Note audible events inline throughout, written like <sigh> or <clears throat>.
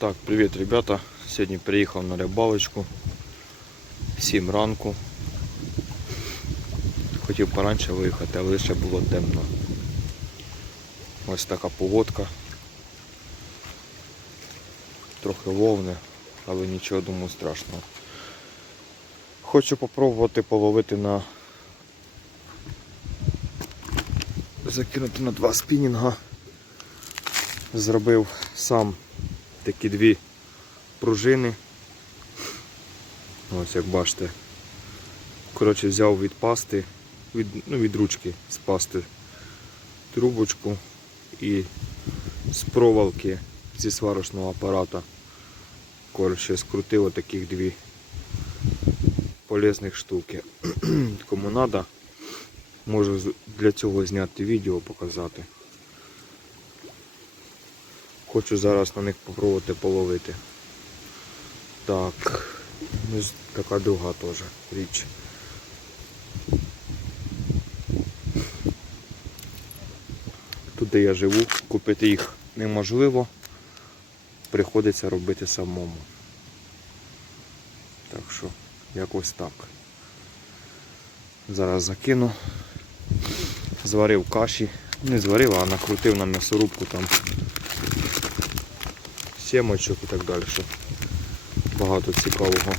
Так, привіт, ребята. Сьогодні приїхав на рибалочку. 7 ранку. Хотів поранше виїхати, але ще було темно. Ось така погодка. Трохи вовни, але нічого думаю страшного. Хочу попробувати половити на закинути на два спінінга. Зробив сам такі дві пружини. Ось як бачите. Коротше, взяв від пасти, від, ну, від ручки з пасти трубочку і з проволоки зі сварочного апарата. Коротше, скрутив отаких дві полезних штуки. <clears throat> Кому треба, можу для цього зняти відео, показати. Хочу зараз на них попробувати половити. Так, з- така друга теж річ. Тут, де я живу, купити їх неможливо, приходиться робити самому. Так що, якось так. Зараз закину. Зварив каші. Не зварив, а накрутив на м'ясорубку там сімочок і так далі. Багато цікавого.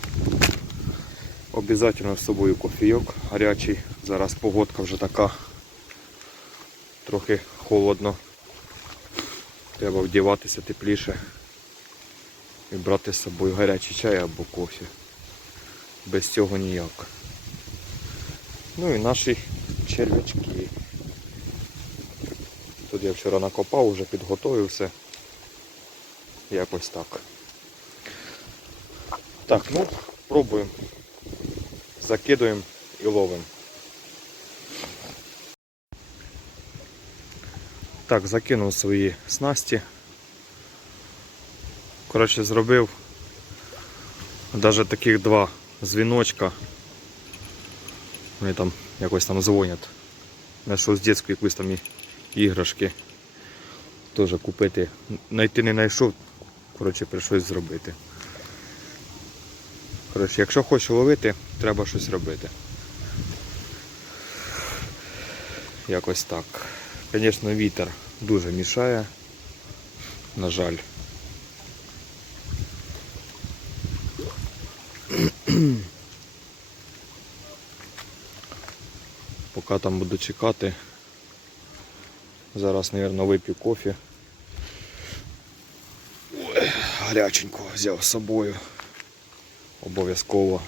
Обязательно з собою кофійок гарячий. Зараз погодка вже така. Трохи холодно. Треба вдіватися тепліше і брати з собою гарячий чай або кофе. Без цього ніяк. Ну і наші черв'ячки. Тут я вчора накопав, вже підготовився. Якось так. Так, ну, пробуємо. Закидуємо і ловимо. Так, закинув свої снасті. Коротше, зробив навіть таких два дзвіночка. Вони там якось там дзвонять. Знайшов з дитячої якоїсь там іграшки. Теж купити. Найти не знайшов, коротше, прийшлось зробити. Коротше, якщо хочеш ловити, треба щось робити. Якось так. Звісно, вітер дуже мішає. На жаль. Поки там буду чекати. Зараз, мабуть, вип'ю кофе. Гаряченького взяв з собою. Обов'язково.